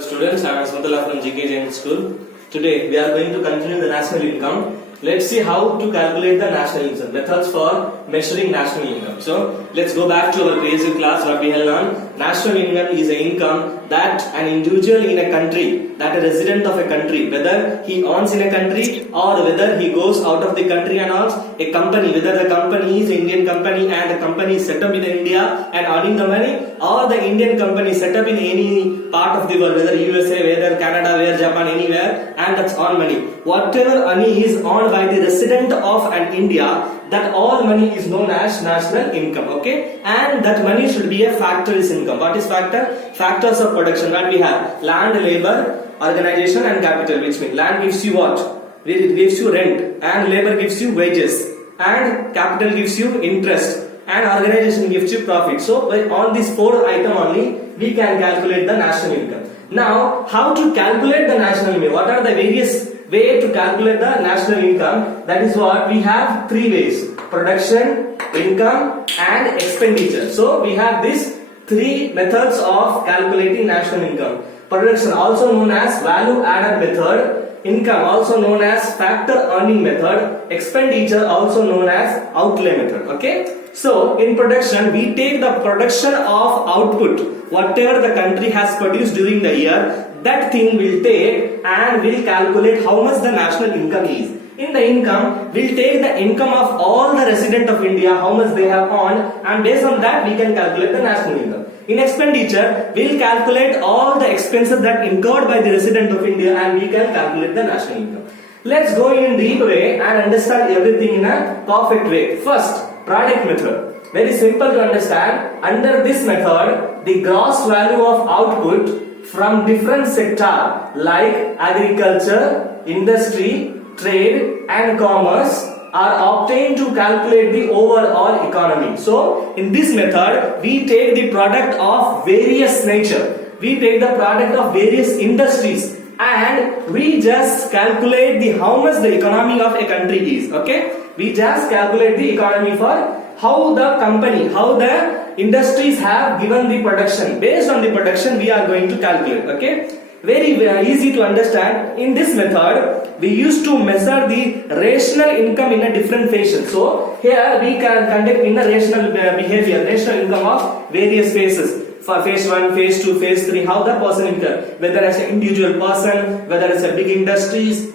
Students, I am Asmatullah from GK Jain School. Today we are going to continue the national income. Let's see how to calculate the national income, methods for measuring national income. So let's go back to our basic class what we have learned. National income is an income that an individual in a country, that a resident of a country, whether he earns in a country or whether he goes out of the country and earns, a company, whether the company is an Indian company and the company is set up in India and earning the money, or the Indian company set up in any part of the world, whether USA, whether Canada, where Japan, anywhere, and that's earn money. Whatever money is earned by the resident of an India, that all money is known as national income, okay? And that money should be a factor's income. What is factor? Factors of production. What we have? Land, labor, organization and capital, which means land gives you what? It gives you rent, and labor gives you wages, and capital gives you interest, and organization gives you profit. So on these four items only we can calculate the national income. Now how to calculate the national income? What are the various way to calculate the national income? That is what we have three ways: production, income and expenditure. So we have these three methods of calculating national income. Production, also known as value added method; income, also known as factor earning method; expenditure, also known as outlay method. Okay, so in production we take the production of output, whatever the country has produced during the year, that thing will take and will calculate how much the national income is. In the income, we'll take the income of all the resident of India, how much they have earned, and based on that we can calculate the national income. In expenditure, we'll calculate all the expenses that incurred by the resident of India and we can calculate the national income. Let's go in deep way and understand everything in a perfect way. First, product method. Very simple to understand. Under this method, the gross value of output from different sector like agriculture, industry, trade and commerce are obtained to calculate the overall economy. So in this method we take the product of various nature, we take the product of various industries and we just calculate the how much the economy of a country is. Okay, we just calculate the economy for how the company, how the industries have given the production. Based on the production we are going to calculate. Okay, very easy to understand. In this method we used to measure the rational income in a different fashion. So here we can conduct in a rational behavior, rational income of various phases. For phase 1, phase 2, phase 3, how the person income, whether as an individual person, whether it's a big industries,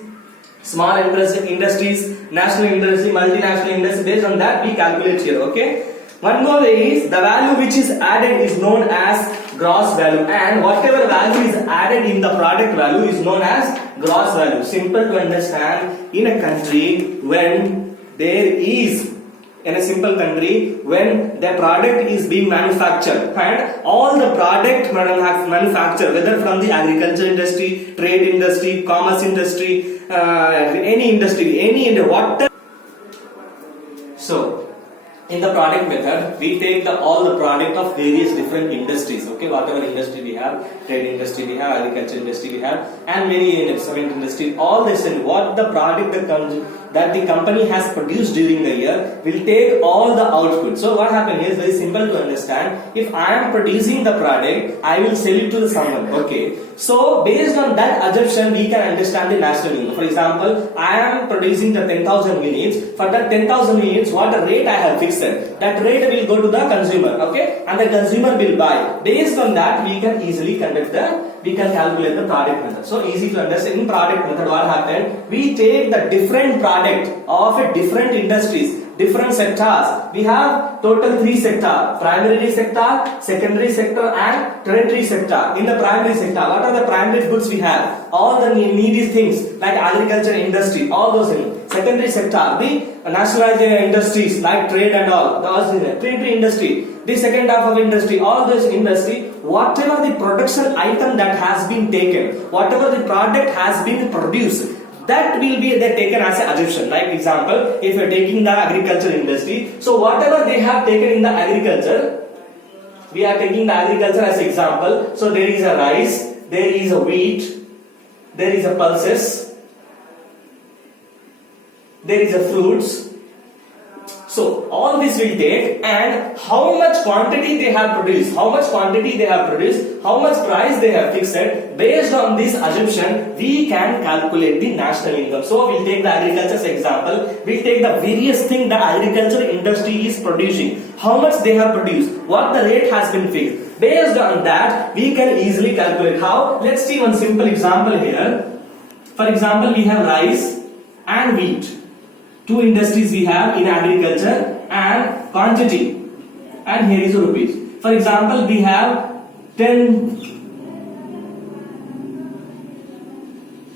small industries, national industry, multinational industry. Based on that we calculate here. Okay, one more way is the value which is added is known as gross value, and whatever value is added in the product value is known as gross value. Simple to understand. In a country, when there is, in a simple country, when the product is being manufactured and all the product manufactured, whether from the agriculture industry, trade industry, commerce industry, any industry, whatever. So in the product method, we take all the product of various different industries. Okay, whatever industry we have, trade industry we have, agriculture industry we have, and many cement industry. All this and what the product that the company has produced during the year, will take all the output. So what happens is very simple to understand. If I am producing the product, I will sell it to someone. Okay, so based on that assumption, we can understand the national income. For example, I am producing the 10,000 units. For that 10,000 units, what rate I have fixed? That rate will go to the consumer. Okay, and the consumer will buy. Based on that, we can easily calculate the product method. So easy to understand. In product method, what happened? We take the different product of different industries, different sectors. We have total 3 sectors: primary sector, secondary sector and tertiary sector. In the primary sector, what are the primary goods we have? All the needy things like agriculture industry, all those things. Secondary sector, the nationalized industries like trade and all, the tertiary industry, the second half of industry, all those industry, whatever the production item that has been taken, whatever the product has been produced, that will be taken as an assumption. Like example, if you are taking the agriculture industry, so whatever they have taken in the agriculture, we are taking the agriculture as example. So there is a rice, there is a wheat, there is a pulses, there is a fruits. So all this will take, and how much quantity they have produced, how much price they have fixed. Based on this assumption, we can calculate the national income. So we'll take the agriculture's example. We'll take the various things the agriculture industry is producing, how much they have produced, what the rate has been fixed. Based on that, we can easily calculate. How? Let's see one simple example here. For example, we have rice and wheat. Two industries we have in agriculture, and quantity, and here is rupees. For example, we have 10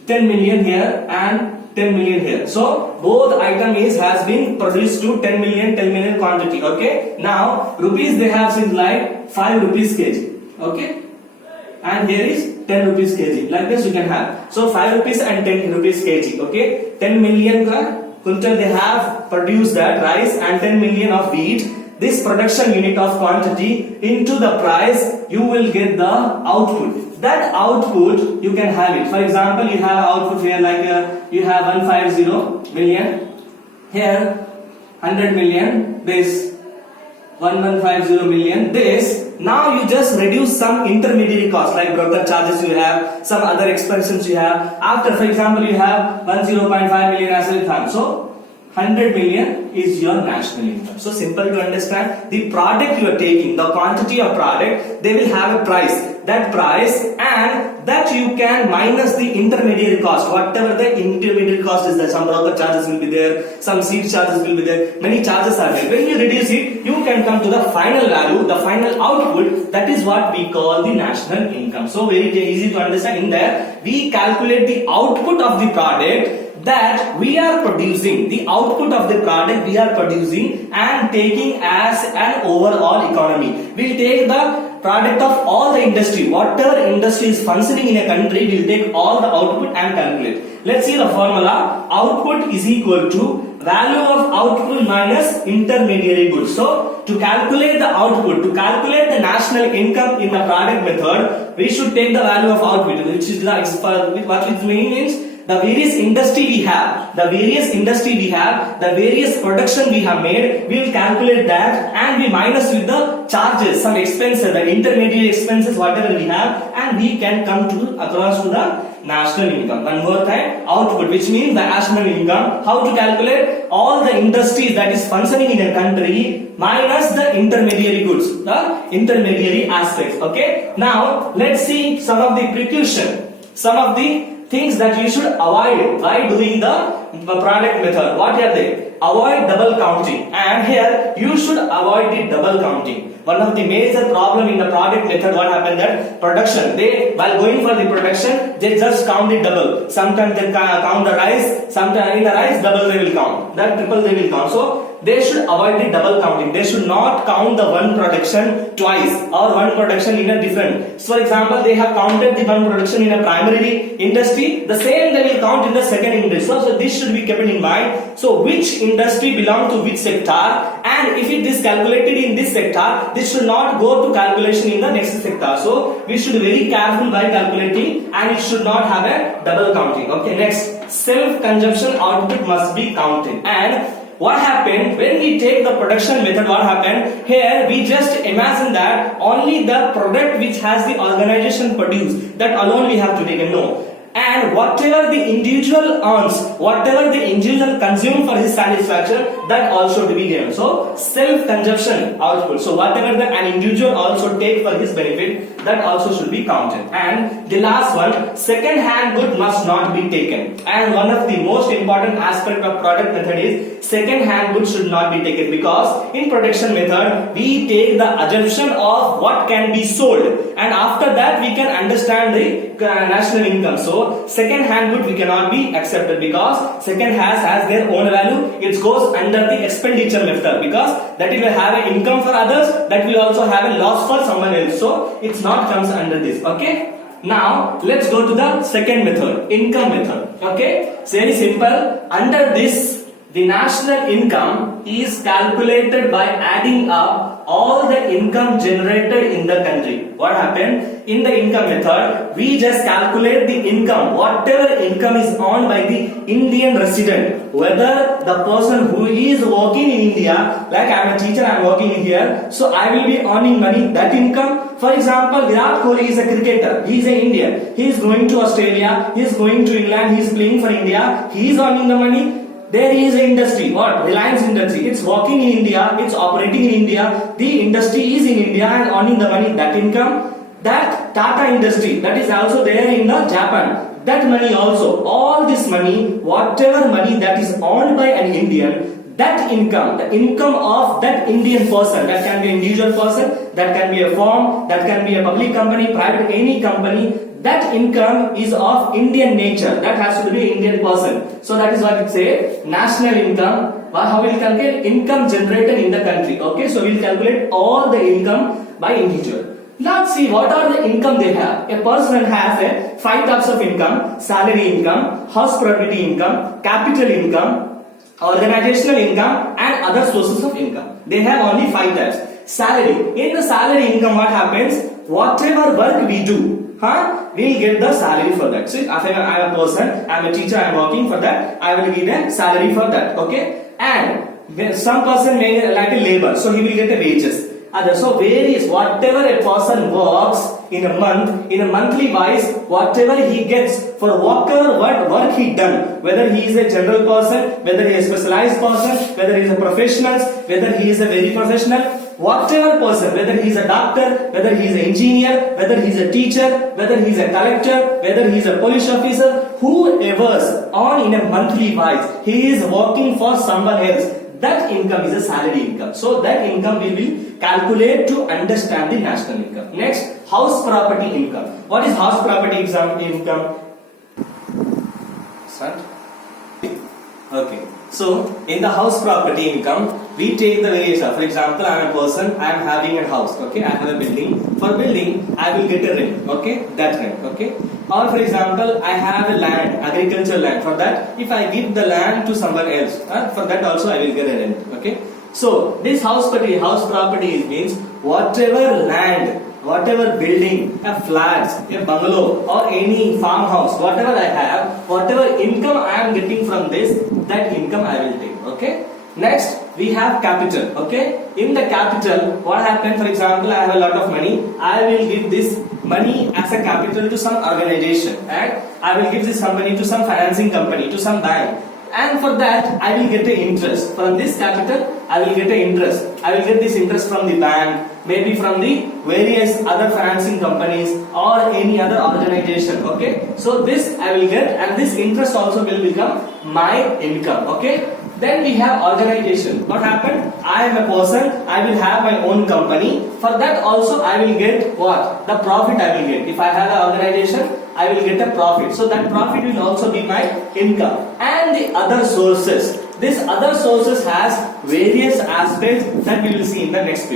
million here and 10 million here. So both item has been produced to 10 million quantity. Okay. Now rupees they have since like 5 rupees kg. Okay. And here is 10 rupees kg. Like this you can have. So 5 rupees and 10 rupees kg. Okay. 10 million quintal they have produced that rice and 10 million of wheat. This production unit of quantity into the price, you will get the output. That output you can have it. For example, you have output here like you have 150 million, here 100 million, this 1150 million, this. Now you just reduce some intermediary costs like broker charges you have, some other expenses you have. After, for example, you have 0.5 million as a fund. So 100 million is your national income. So simple to understand. The product you are taking, the quantity of product, they will have a price. That price, and that you can minus the intermediary cost. Whatever the intermediary cost is there, some broker charges will be there, some seed charges will be there, many charges are there. When you reduce it, you can come to the final value, the final output. That is what we call the national income. So very easy to understand. In there, we calculate the output of the product that we are producing, the output of the product we are producing and taking as an overall economy. We'll take the product of all the industry, whatever industry is functioning in a country, we'll take all the output and calculate. Let's see the formula. Output is equal to value of output minus intermediary goods. So to calculate the output, to calculate the national income in the product method, we should take the value of output, which is what it means. The various industry we have, the various production we have made, we will calculate that and we minus with the charges, some expenses, the intermediate expenses, whatever we have, and we can come to across to the national income. One more time, output, which means the national income. How to calculate? All the industries that is functioning in a country minus the intermediary goods, the intermediary aspects. Okay. Now let's see some of the precaution, some of the things that you should avoid by doing the product method. What are they? Avoid double counting, and here you should avoid the double counting. One of the major problem in the product method, what happened that production, they while going for the production, they just count it double. Sometimes they count the rice, sometimes in the rice double they will count, that triple they will count. So they should avoid the double counting. They should not count the one production twice or one production in a different. So for example, they have counted the one production in a primary industry, the same they will count in the second industry. So this should be kept in mind. So which industry belong to which sector, and if it is calculated in this sector, this should not go to calculation in the next sector. So we should be very careful by calculating, and it should not have a double counting. Okay, next, self-consumption output must be counted. And what happened when we take the production method? What happened here? We just imagine that only the product which has the organization produced, that alone we have to take. No. And whatever the individual earns, whatever the individual consume for his satisfaction, that also to be given. So self-consumption output. So whatever an individual also take for his benefit, that also should be counted. And the last one, second-hand good must not be taken. And one of the most important aspect of product method is second-hand goods should not be taken, because in production method we take the assumption of what can be sold, and after that we can understand the national income. So second-hand good we cannot be accepted, because second has their own value. It goes under the expenditure method, because that will have an income for others, that will also have a loss for someone else. So it's not comes under this. Okay. Now let's go to the second method, income method. Okay. It's very simple. Under this The national income is calculated by adding up all the income generated in the country. What happened? In the income method, we just calculate the income, whatever income is earned by the Indian resident. Whether the person who is working in India, like I am a teacher, I am working here, so I will be earning money, that income. For example, Virat Kohli is a cricketer, he is an Indian, he is going to Australia, he is going to England, he is playing for India, he is earning the money. There is an industry, what? Reliance industry. It's working in India, it's operating in India, the industry is in India and earning the money, that income. That Tata industry, that is also there in the Japan. That money also, all this money, whatever money that is earned by an Indian, that income, the income of that Indian person, that can be an individual person, that can be a firm, that can be a public company, private, any company, that income is of Indian nature. That has to be Indian person. So that is what it says, national income. How we will calculate? Income generated in the country. Okay, so we will calculate all the income by individual. Let's see what are the income they have. A person has 5 types of income: salary income, house property income, capital income, organizational income, and other sources of income. They have only 5 types. Salary. In the salary income, what happens? Whatever work we do, we'll get the salary for that. So if I am a person, I am a teacher, I am working for that, I will get a salary for that. Okay, and some person may like a labor, so he will get a wages. So varies, whatever a person works in a month, in a monthly wise, whatever he gets for whatever work he done, whether he is a general person, whether he is a specialized person, whether he is a professional, whether he is a very professional, whatever person, whether he is a doctor, whether he is an engineer, whether he is a teacher, whether he is a collector, whether he is a police officer, whoever's on in a monthly wise, he is working for someone else. That income is a salary income. So that income we will calculate to understand the national income. Next, house property income. What is house property income? Okay. So in the house property income, we take the various. For example, I am a person, I am having a house. Okay, I have a building. For building, I will get a rent. Okay, that rent. Okay. Or for example, I have a land, agricultural land. For that, if I give the land to someone else, for that also I will get a rent. Okay. So this house property means whatever land, whatever building, a flat, a bungalow, or any farmhouse, whatever I have, whatever income I am getting from this, that income I will take. Okay. Next, we have capital. Okay. In the capital, what happened? For example, I have a lot of money. I will give this money as a capital to some organization, and I will give this money to some financing company, to some bank. And for that, I will get an interest. From this capital, I will get an interest. I will get this interest from the bank, maybe from the various other financing companies or any other organization. Okay. So this I will get, and this interest also will become my income. Okay. Then we have organization. What happened? I am a person, I will have my own company. For that also I will get what? The profit I will get. If I have an organization, I will get a profit. So that profit will also be my income. And the other sources. This other sources has various aspects that we will see in the next video.